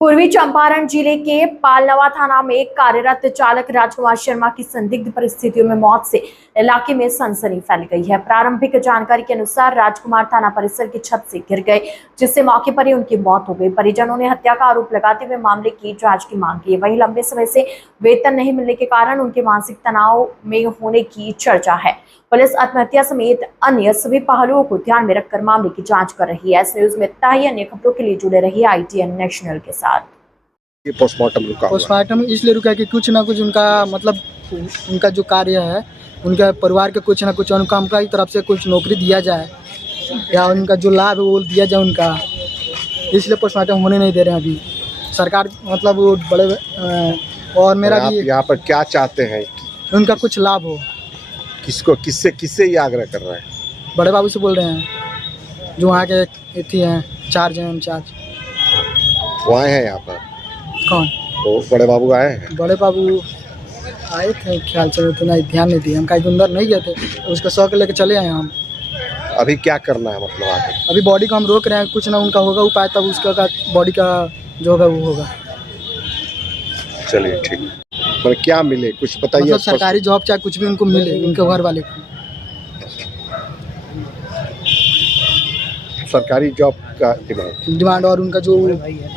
पूर्वी चंपारण जिले के पालनवा थाना में कार्यरत चालक राजकुमार शर्मा की संदिग्ध परिस्थितियों में मौत से इलाके में सनसनी फैल गई है। प्रारंभिक जानकारी के अनुसार राजकुमार थाना परिसर की छत से गिर गए, जिससे मौके पर ही उनकी मौत हो गई। परिजनों ने हत्या का आरोप लगाते हुए मामले की जांच की मांग की है। वहीं लंबे समय से वेतन नहीं मिलने के कारण उनके मानसिक तनाव में होने की चर्चा है। पुलिस आत्महत्या समेत अन्य सभी पहलुओं को ध्यान में रखकर मामले की जांच कर रही है। एस न्यूज में इतना ही। अन्य खबरों के लिए जुड़े रहिए ITN नेशनल के साथ। ये पोस्टमार्टम इसलिए रुका कि कुछ ना कुछ उनका मतलब उनका जो कार्य है, उनके परिवार के कुछ ना कुछ उनका की तरफ से कुछ नौकरी दिया जाए या उनका जो लाभ है वो दिया जाए उनका, इसलिए पोस्टमार्टम होने नहीं दे रहे हैं अभी सरकार। मतलब वो बड़े और मेरा भी यहाँ पर क्या चाहते हैं? उनका कुछ लाभ हो। किसको किससे ये आग्रह कर रहे हैं? बड़े बाबू से बोल रहे हैं, जो वहाँ के अथी हैं, चार्ज हैं इंचार्ज। वो आए हैं यहाँ पर? कौन? वो बड़े बाबू आए हैं। बड़े बाबू आए थे, ख्याल से उतना ध्यान नहीं दिया, हम कहीं अंदर नहीं गए थे, उसका शौक लेके चले आए हम। अभी क्या करना है मतलब आगे? अभी बॉडी को हम रोक रहे हैं, कुछ ना उनका होगा उपाय, तब उसका बॉडी का जो होगा वो होगा। चलिए ठीक। पर क्या मिले कुछ बताइए। मतलब सरकारी जॉब चाहे कुछ भी उनको मिले, उनके घर वाले को सरकारी जॉब का डिमांड और उनका जो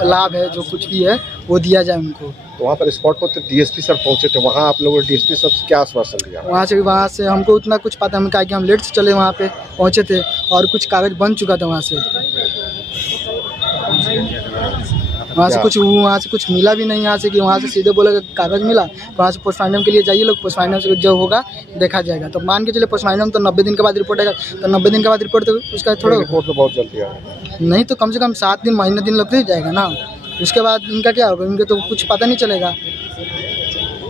लाभ है, जो कुछ भी है वो दिया जाए उनको। तो वहाँ पर स्पॉट पर तो DSP सर पहुँचे थे, वहाँ आप लोगों ने DSP सर से क्या आश्वासन दिया? वहाँ से हमको उतना कुछ पता, हम कहा कि हम लेट से चले, वहाँ पे पहुँचे थे और कुछ कागज बन चुका था वहाँ से कुछ मिला भी नहीं। यहाँ से कि वहाँ से सीधे बोले कागज़ मिला, वहाँ से पोस्टमार्टम के लिए जाइए लोग, पोस्टमार्टम से जो होगा देखा जाएगा। तो मान के चलिए पोस्टमार्टम तो 90 दिन के बाद रिपोर्ट आएगा, तो 90 दिन के बाद रिपोर्ट तो उसका थोड़ा रिपोर्ट तो बहुत जल्दी आएगा, नहीं तो कम से कम 7 दिन महीने दिन लगते ही जाएगा ना। उसके बाद इनका क्या होगा, इनके तो कुछ पता नहीं चलेगा।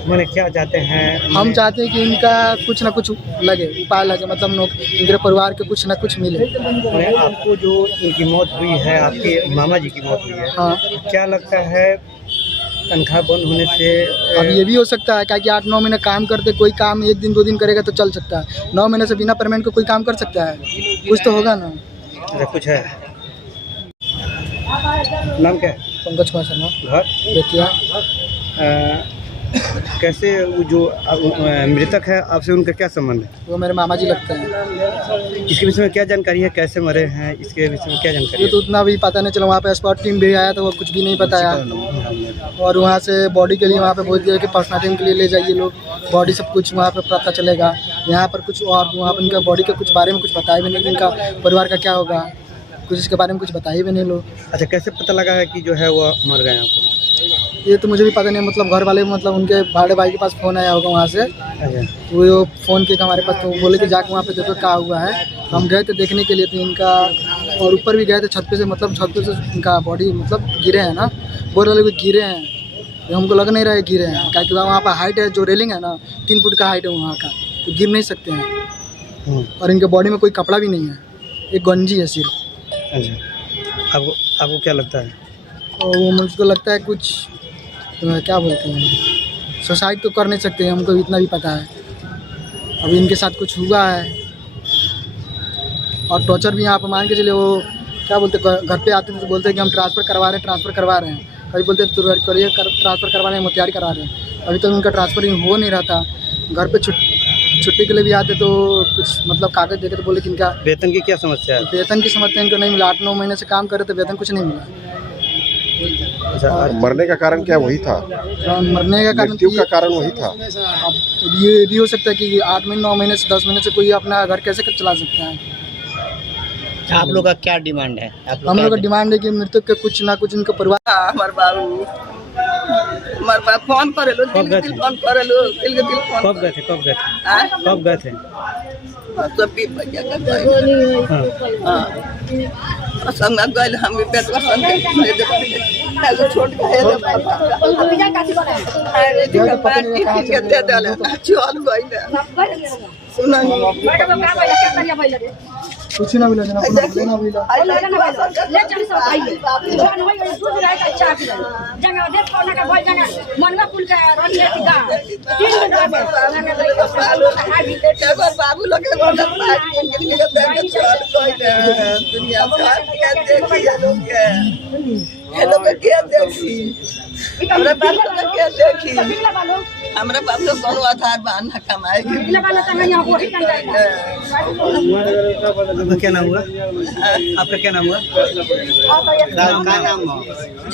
मैंने क्या चाहते हैं? हम चाहते हैं कि इनका कुछ ना कुछ लगे, उपाय लगे, मतलब इनके परिवार के कुछ ना कुछ मिले। आपको जो इनकी मौत हुई है, आपके मामा जी की मौत हुई है, हाँ, क्या लगता है तनख्वाह बंद होने से? अब ये भी हो सकता है, क्या कि 8-9 महीने काम करते, कोई काम 1 दिन 2 दिन करेगा तो चल सकता है। 9 महीने से बिना पेमेंट को कोई काम कर सकता है? कुछ तो होगा ना। अच्छा, कुछ है। नाम क्या है? पंकज कुमार शर्मा। घर बेतिया। कैसे वो जो मृतक है, आपसे उनका क्या संबंध है? वो मेरे मामा जी लगते हैं। इसके विषय में क्या जानकारी है, कैसे मरे हैं, इसके विषय में क्या जानकारी? ये तो उतना भी पता नहीं चला। वहाँ पे स्पॉट टीम भी आया तो वो कुछ भी नहीं बताया, और वहाँ से बॉडी के लिए वहाँ पे बोल दिया कि पोस्टमार्टम के लिए ले जाइए लोग, बॉडी सब कुछ वहाँ पे पता चलेगा। यहाँ पर कुछ और वहाँ पर इनका बॉडी के कुछ बारे में कुछ बताया भी नहीं, इनका परिवार का क्या होगा, कुछ इसके बारे में कुछ बताए भी नहीं लोग। अच्छा, कैसे पता लगा है कि जो है वो मर गए आपको? ये तो मुझे भी पता नहीं, मतलब घर वाले, मतलब उनके भाड़े भाई के पास फ़ोन आया होगा वहाँ से, वो फ़ोन किया हमारे पास, तो बोले कि जाके वहाँ पे देखो क्या हुआ है। हम गए थे देखने के लिए, तो इनका और ऊपर भी गए थे छत पे से, मतलब छत पे से इनका बॉडी मतलब गिरे हैं ना, बोल रहे लोग गिरे हैं, तो हमको लग नहीं रहा है गिरे हैं, क्योंकि वहाँ पर हाइट है, जो रेलिंग है ना 3 फुट का हाइट है वहाँ का, तो गिर नहीं सकते हैं। और इनके बॉडी में कोई कपड़ा भी नहीं है, एक गंजी है सिर्फ। अच्छा, आपको क्या लगता है? और वो मुझको लगता है कुछ क्या बोलते हैं, सुसाइड तो कर नहीं सकते, हमको इतना भी पता है। अभी इनके साथ कुछ हुआ है, और टॉर्चर भी यहाँ पर मान के चलिए, वो क्या बोलते हैं, घर पे आते थे तो बोलते हैं कि हम ट्रांसफ़र करवा रहे हैं, कभी बोलते हैं ट्रांसफ़र करवा रहे हैं, मोतिहारी करा रहे हैं। अभी तक उनका ट्रांसफ़रिंग हो नहीं रहा था। घर पे छुट्टी के लिए भी आते तो कुछ मतलब कागज़ देते तो बोले कि इनका वेतन की क्या समस्या है? वेतन की समस्या इनको नहीं मिला, 8-9 महीने से काम कर रहे थे, वेतन कुछ नहीं मिला। अच्छा, मरने का कारण क्या वही था? मरने का कारण, मृत्यु का कारण वही था। अब ये भी हो सकता है कि 8 महीने 9 महीने से 10 महीने से कोई अपना घर कैसे चला सकता है। आप लोग का क्या डिमांड है? हम लोग का डिमांड है कि मृतक के कुछ ना कुछ इनका परिवार। हमारे बाबू फोन करे लो, कब गए थे? फोन करे लो, दिल के दिल फोन। कब गए थे? कब गए थे? सब भी भैया का गए। हां, संग गए हम भी पेटवा संग एगो छोट के है बाबा अरे देखा पार्टी के दे देले चल गइले। सुना कुछ ना मिला, ना मिला। ले चली सब आइए जन होई दूध रहे का चाह पी जंगा देख कोना का बोल जंगा मनवा पुल का रनिया की गा 3 दिन का बाबू लोग के घर पार्टी के लिए दे चल गइले। दुनिया साथ के देखिए लोग के ये लोग क्या देखी हमरा बाप लोग क्या देखी हमरा बाप लोग कोनो आधार बान न कमाए बिजली वाला तो नहीं यहाँ वही कर जाएगा आपका क्या नाम हुआ? आपका क्या नाम हुआ? क्या नाम हुआ?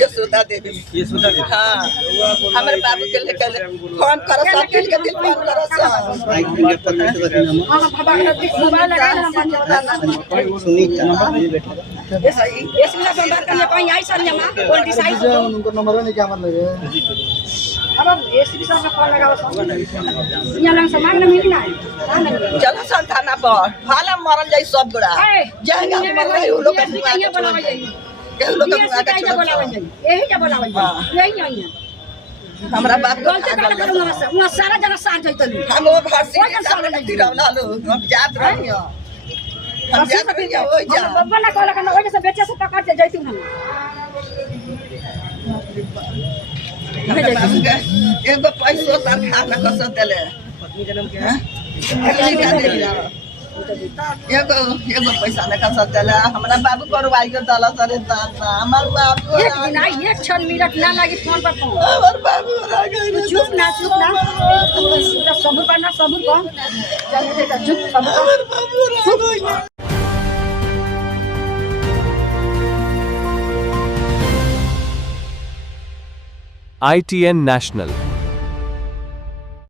यशोदा देवी यशोदा देवी। हाँ हमारे बाबू के लेकर फोन करो सब के लिए फोन करो सब हाँ बाबा मोबाइल लगा ना सुनीता इसमें नंबर का कोई आई सर जमा और डिसाइड उनको नंबर नहीं क्या मतलब है अब एसपी साहब का फोन लगाओ यहाँ लंग सामान न मिली ना चलो संताना पर भाला मरल जाई सब गोड़ा जाएगा मर रही वो लोग यही बनावे जाइए के लोग यही बनावे जाइए यही क्या बनावे जाइए यही हमरा बाप गलती कर करो वहाँ सारा जना साथ जैतन हम वो भरसी के सामने तिरवला लो हम जात रही हो हम जात रही हो जा बब्बा ना कहला कि ओजे से बेचे से पकड़ के जैतू हम एगो पैसो सरकार न कस देले एगो पैसा न कस देले हमरा बाबू करवाई के दला सरे दादा हमर बाबू एक दिन आई एक क्षण मिनट ना लगी फोन पर फोन हमर बाबू रह गए चुप ना सब्र करना सब्र कर चल चुप सब्र हमर बाबू रह गए ITN National